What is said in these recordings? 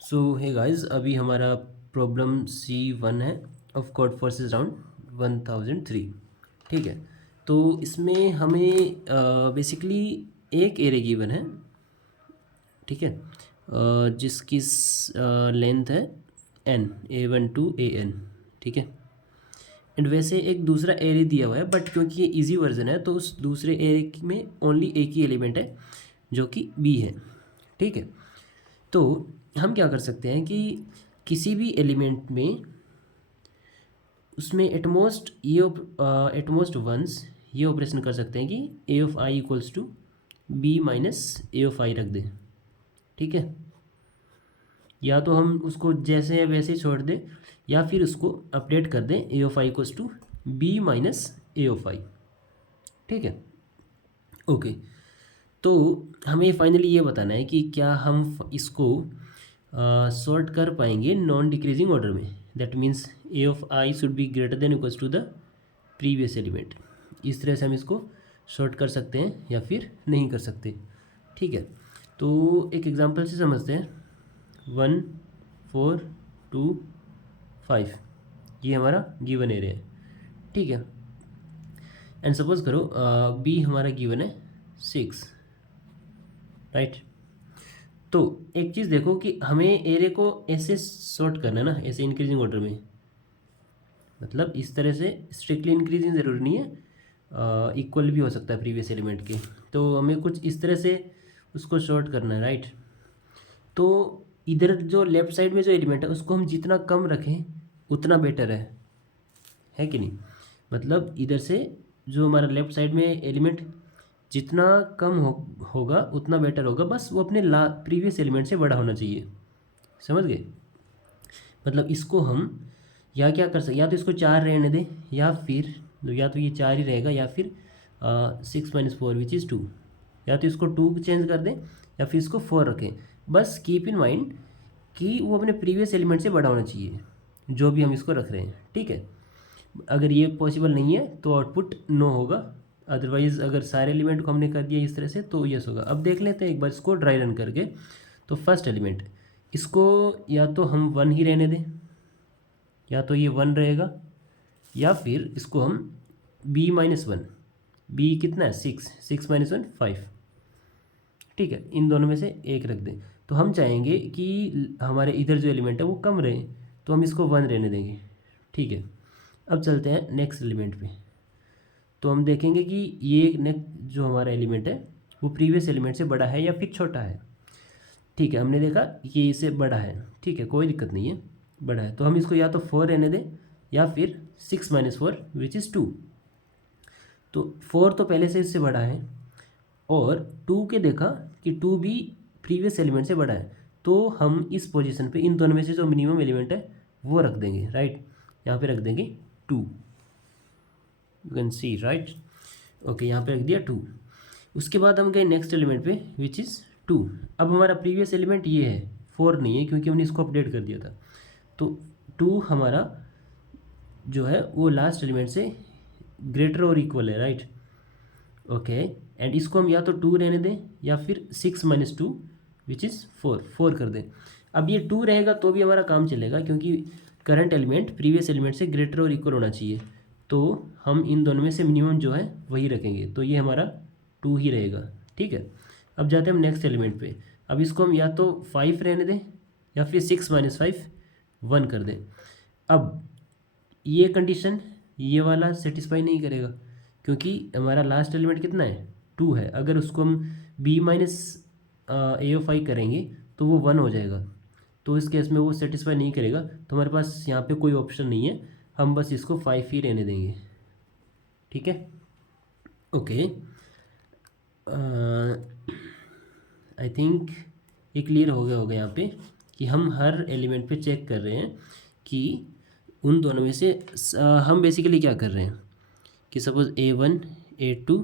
सो hey guys, अभी हमारा problem C1 है ऑफ कॉर्ड फोर्सेस राउंड 1003। ठीक है, तो इसमें हमें बेसिकली एक एरे गिवन है। ठीक है, जिसकी लेंथ है A1 to AN। ठीक है, एंड वैसे एक दूसरा एरे दिया हुआ है, बट क्योंकि ये इजी वर्जन है तो उस दूसरे एरे में ओनली एक ही एलिमेंट है जो कि B है। ठीक है, तो हम क्या कर सकते हैं कि किसी भी एलिमेंट में उसमें एटमोस्ट वंस ये ऑपरेशन कर सकते हैं कि A of I equals to B minus A of I रख दें। ठीक है, या तो हम उसको जैसे है वैसे ही छोड़ दें, या फिर उसको अपडेट कर दें A of I equals to B minus A of I। ठीक है, ओके। तो हमें फाइनली ये बताना है कि क्या हम इसको सॉर्ट कर पाएंगे नॉन डिक्रीजिंग ऑर्डर में। That means A of I should be greater than equals to the previous element. इस तरह से हम इसको सॉर्ट कर सकते हैं या फिर नहीं कर सकते। ठीक है, तो एक एग्जांपल से समझते हैं। 1 4 2 5 ये हमारा गिवन एरिया है। ठीक है, एंड सपोज करो B हमारा गिवन है 6। राइट, तो एक चीज़ देखो कि हमें एरे को ऐसे सॉर्ट करना है ना, ऐसे इंक्रीजिंग ऑर्डर में। मतलब इस तरह से स्ट्रिक्टली इंक्रीजिंग ज़रूरी नहीं है, इक्वल भी हो सकता है प्रीवियस एलिमेंट के। तो हमें कुछ इस तरह से उसको सॉर्ट करना है। राइट, तो इधर जो लेफ्ट साइड में जो एलिमेंट है उसको हम जितना कम रखें उतना बेटर है कि नहीं। मतलब इधर से जो हमारा लेफ्ट साइड में एलिमेंट जितना कम होगा उतना बेटर होगा। बस वो अपने प्रीवियस एलिमेंट से बड़ा होना चाहिए। समझ गए। मतलब इसको हम या क्या कर सकते, या तो इसको 4 रहने दें, या फिर या तो ये 4 ही रहेगा, या फिर 6 - 4 विच इज़ 2। या तो इसको 2 चेंज कर दें या फिर इसको 4 रखें। बस कीप इन माइंड कि वो अपने प्रीवियस एलिमेंट से बड़ा होना चाहिए जो भी हम इसको रख रहे हैं। ठीक है, अगर ये पॉसिबल नहीं है तो आउटपुट नो होगा। अदरवाइज़ अगर सारे एलिमेंट को हमने कर दिया इस तरह से तो यस होगा। अब देख लेते हैं एक बार इसको ड्राई रन करके। तो फर्स्ट एलिमेंट इसको या तो हम 1 ही रहने दें, या तो ये 1 रहेगा, या फिर इसको हम B-1। B कितना है 6, 6 - 1 5। ठीक है, इन दोनों में से एक रख दें। तो हम चाहेंगे कि हमारे इधर जो एलिमेंट है वो कम रहे, तो हम इसको 1 रहने देंगे। ठीक है, अब चलते हैं नेक्स्ट एलिमेंट पे। तो हम देखेंगे कि ये नेक्स्ट जो हमारा एलिमेंट है वो प्रीवियस एलिमेंट से बड़ा है या फिर छोटा है। ठीक है, हमने देखा ये इससे बड़ा है। ठीक है, कोई दिक्कत नहीं है, बड़ा है। तो हम इसको या तो 4 रहने दें या फिर 6 - 4 विच इज़ 2। तो 4 तो पहले से इससे बड़ा है, और 2 के देखा कि 2 भी प्रीवियस एलिमेंट से बड़ा है। तो हम इस पोजीशन पे इन दोनों में से जो मिनिमम एलिमेंट है वो रख देंगे। राइट, यहाँ पे रख देंगे 2। You can see. Right, okay, यहाँ पे रख दिया 2। उसके बाद हम गए नेक्स्ट एलिमेंट पे विच इज़ 2। अब हमारा प्रीवियस एलिमेंट ये है, 4 नहीं है क्योंकि हमने इसको अपडेट कर दिया था। तो 2 हमारा जो है वो लास्ट एलिमेंट से ग्रेटर और इक्वल है। राइट, ओके, एंड इसको हम या तो 2 रहने दें या फिर 6 - 2 विच इज़ 4 कर दें। अब ये 2 रहेगा तो भी हमारा काम चलेगा क्योंकि करंट एलिमेंट प्रीवियस एलिमेंट से ग्रेटर और इक्वल होना चाहिए। तो हम इन दोनों में से मिनिमम जो है वही रखेंगे, तो ये हमारा 2 ही रहेगा। ठीक है, अब जाते हैं हम नेक्स्ट एलिमेंट पे। अब इसको हम या तो 5 रहने दें या फिर 6 - 5 1 कर दें। अब ये कंडीशन ये वाला सेटिस्फाई नहीं करेगा क्योंकि हमारा लास्ट एलिमेंट कितना है 2 है। अगर उसको हम B - A ऑफ I करेंगे तो वो 1 हो जाएगा। तो इस केस में वो सेटिस्फाई नहीं करेगा, तो हमारे पास यहाँ पे कोई ऑप्शन नहीं है, हम बस इसको 5 ही रहने देंगे। ठीक है, ओके, आई थिंक ये क्लियर हो गया होगा यहाँ पे कि हम हर एलिमेंट पे चेक कर रहे हैं कि उन दोनों में से हम बेसिकली क्या कर रहे हैं कि सपोज A1 A2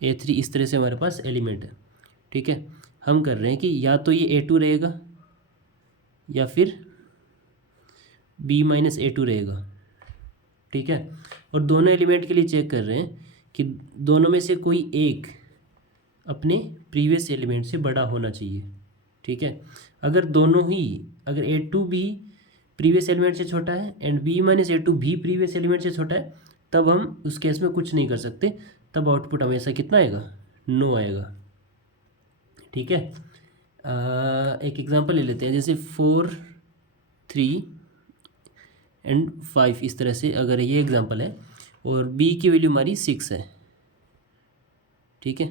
A3 इस तरह से हमारे पास एलिमेंट है। ठीक है, हम कर रहे हैं कि या तो ये A2 रहेगा या फिर B - A2 रहेगा। ठीक है, और दोनों एलिमेंट के लिए चेक कर रहे हैं कि दोनों में से कोई एक अपने प्रीवियस एलिमेंट से बड़ा होना चाहिए। ठीक है। अगर दोनों ही, अगर A2 भी प्रीवियस एलिमेंट से छोटा है एंड B माइनस A2 भी प्रीवियस एलिमेंट से छोटा है, तब हम उस केस में कुछ नहीं कर सकते, तब आउटपुट हमेशा कितना आएगा, नो आएगा। ठीक है। एक एग्जांपल ले लेते हैं, जैसे 4 3 एंड 5, इस तरह से अगर ये एग्जांपल है और B की वैल्यू हमारी 6 है। ठीक है।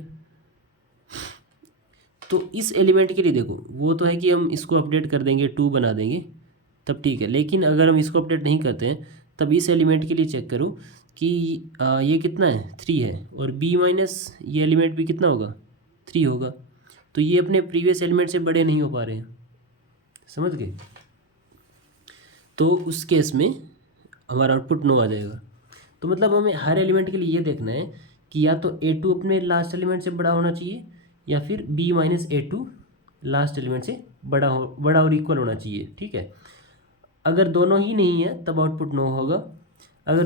तो इस एलिमेंट के लिए देखो, वो तो है कि हम इसको अपडेट कर देंगे, 2 बना देंगे, तब ठीक है। लेकिन अगर हम इसको अपडेट नहीं करते हैं, तब इस एलिमेंट के लिए चेक करो कि ये कितना है, 3 है, और B माइनस ये एलिमेंट भी कितना होगा, 3 होगा। तो ये अपने प्रीवियस एलिमेंट से बड़े नहीं हो पा रहे हैं, समझ गए। तो उस केस में हमारा आउटपुट नो आ जाएगा। तो मतलब हमें हर एलिमेंट के लिए ये देखना है कि या तो A2 अपने लास्ट एलिमेंट से बड़ा होना चाहिए, या फिर B minus A2 last element से बड़ा और इक्वल होना चाहिए। ठीक है। अगर दोनों ही नहीं है तब आउटपुट नो होगा। अगर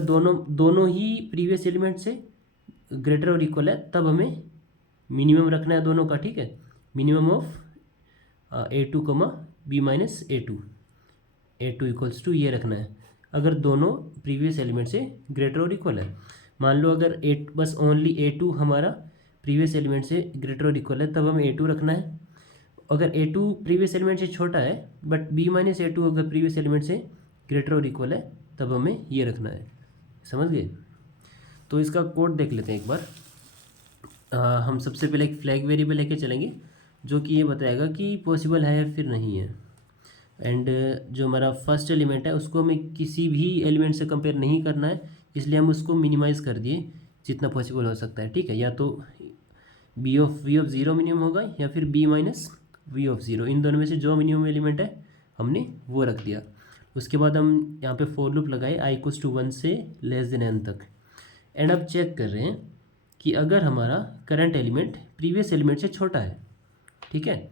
दोनों ही प्रीवियस एलिमेंट से ग्रेटर और इक्वल है, तब हमें मिनिमम रखना है दोनों का। ठीक है। मिनिमम ऑफ A2 कमा B minus A2 equals to ये रखना है, अगर दोनों प्रीवियस एलिमेंट से ग्रेटर और इक्वल है। मान लो अगर बस ओनली A2 हमारा प्रीवियस एलिमेंट से ग्रेटर और इक्वल है, तब हमें A2 रखना है। अगर A2 प्रीवियस एलिमेंट से छोटा है बट B माइनस A2 अगर प्रीवियस एलिमेंट से ग्रेटर और इक्वल है, तब हमें ये रखना है। समझ गए। तो इसका कोड देख लेते हैं एक बार। हम सबसे पहले एक फ्लैग वेरिएबल लेके चलेंगे जो कि ये बताएगा कि पॉसिबल है या फिर नहीं है। एंड जो हमारा फर्स्ट एलिमेंट है उसको हमें किसी भी एलिमेंट से कंपेयर नहीं करना है, इसलिए हम उसको मिनिमाइज़ कर दिए जितना पॉसिबल हो सकता है। ठीक है। या तो V ऑफ 0 मिनिमम होगा, या फिर B माइनस V ऑफ 0, इन दोनों में से जो मिनिमम एलिमेंट है हमने वो रख दिया। उसके बाद हम यहाँ पे फॉर लूप लगाए i इक्वल्स टू 1 से लेस देन n तक। एंड अब चेक कर रहे हैं कि अगर हमारा करंट एलिमेंट प्रीवियस एलिमेंट से छोटा है, ठीक है,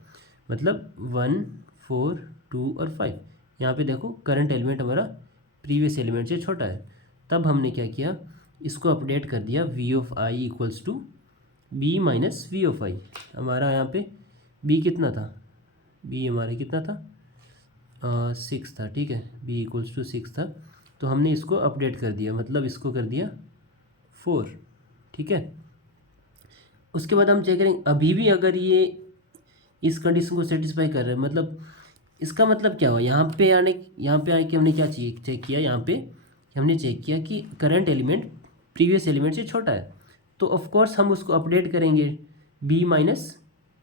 मतलब 1 4 2 और 5, यहाँ पे देखो करंट एलिमेंट हमारा प्रीवियस एलिमेंट से छोटा है, तब हमने क्या किया, इसको अपडेट कर दिया V of i equals to B minus V of i। हमारा यहाँ पे B कितना था, B हमारा कितना था, 6 था। ठीक है। B इक्वल्स टू 6 था, तो हमने इसको अपडेट कर दिया, मतलब इसको कर दिया 4। ठीक है। उसके बाद हम चेक करेंगे अभी भी अगर ये इस कंडीशन को सेटिस्फाई कर रहे हैं, मतलब इसका मतलब क्या हुआ, यहाँ पे आके हमने क्या चेक किया, यहाँ पे हमने चेक किया कि करंट एलिमेंट प्रीवियस एलिमेंट से छोटा है, तो ऑफ कोर्स हम उसको अपडेट करेंगे B minus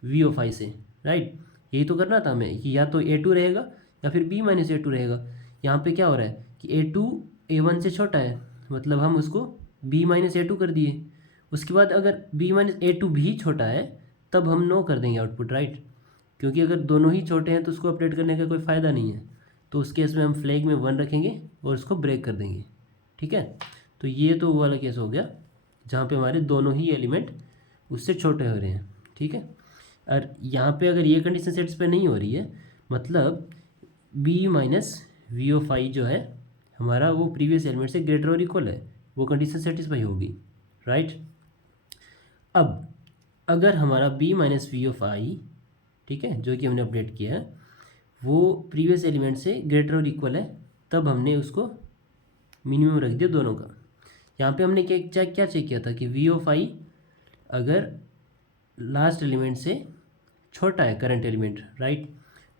V of i से, राइट। यही तो करना था हमें कि या तो A2 रहेगा या फिर B माइनस A2 रहेगा। यहाँ पे क्या हो रहा है कि A2 A1 से छोटा है, मतलब हम उसको B माइनस A2 कर दिए। उसके बाद अगर B माइनस A2 भी छोटा है, तब हम नो कर देंगे आउटपुट, राइट, क्योंकि अगर दोनों ही छोटे हैं तो उसको अपडेट करने का कोई फ़ायदा नहीं है। तो उस केस में हम फ्लैग में 1 रखेंगे और उसको ब्रेक कर देंगे। ठीक है। तो ये तो वो वाला केस हो गया जहाँ पे हमारे दोनों ही एलिमेंट उससे छोटे हो रहे हैं। ठीक है। और यहाँ पे अगर ये कंडीशन सेटिस्फाई नहीं हो रही है, मतलब B minus V of i जो है हमारा वो प्रीवियस एलिमेंट से ग्रेटर और इक्वल है, वो कंडीशन सेटिस्फाई होगी, राइट। अब अगर हमारा B minus V of i, ठीक है, जो कि हमने अपडेट किया है, वो प्रीवियस एलिमेंट से ग्रेटर और इक्वल है, तब हमने उसको मिनिमम रख दिया दोनों का। यहाँ पे हमने क्या चेक किया था कि V ऑफ i अगर लास्ट एलिमेंट से छोटा है करंट एलिमेंट, राइट,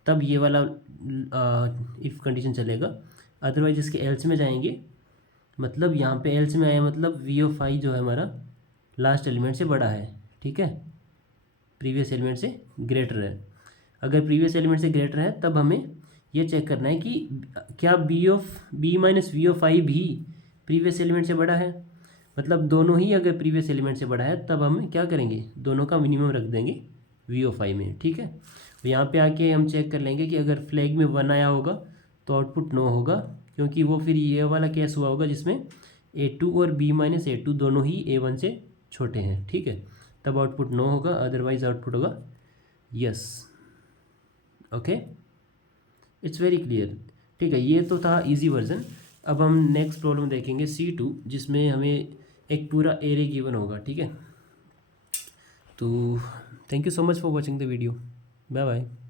तब ये वाला इफ़ कंडीशन चलेगा। अदरवाइज इसके एल्स में जाएंगे, मतलब यहाँ पे एल्स में आया, मतलब V ऑफ i जो है हमारा लास्ट एलिमेंट से बड़ा है, ठीक है, प्रीवियस एलिमेंट से ग्रेटर है। अगर प्रीवियस एलिमेंट से ग्रेटर है तब हमें ये चेक करना है कि क्या B minus V of i भी प्रीवियस एलिमेंट से बड़ा है। मतलब दोनों ही अगर प्रीवियस एलिमेंट से बड़ा है, तब हम क्या करेंगे, दोनों का मिनिमम रख देंगे V ऑफ i में। ठीक है। तो यहाँ पे आके हम चेक कर लेंगे कि अगर फ्लैग में 1 आया होगा तो आउटपुट नो होगा, क्योंकि वो फिर ये वाला केस हुआ होगा जिसमें A2 और B माइनस A2 दोनों ही A1 से छोटे हैं। ठीक है। तब आउटपुट नो होगा, अदरवाइज आउटपुट होगा yes. Okay, it's very clear. ठीक है। ये तो था इजी वर्जन। अब हम नेक्स्ट प्रॉब्लम देखेंगे C2, जिसमें हमें एक पूरा एरे गिवन होगा। ठीक है। तो thank you so much for watching the video. Bye bye.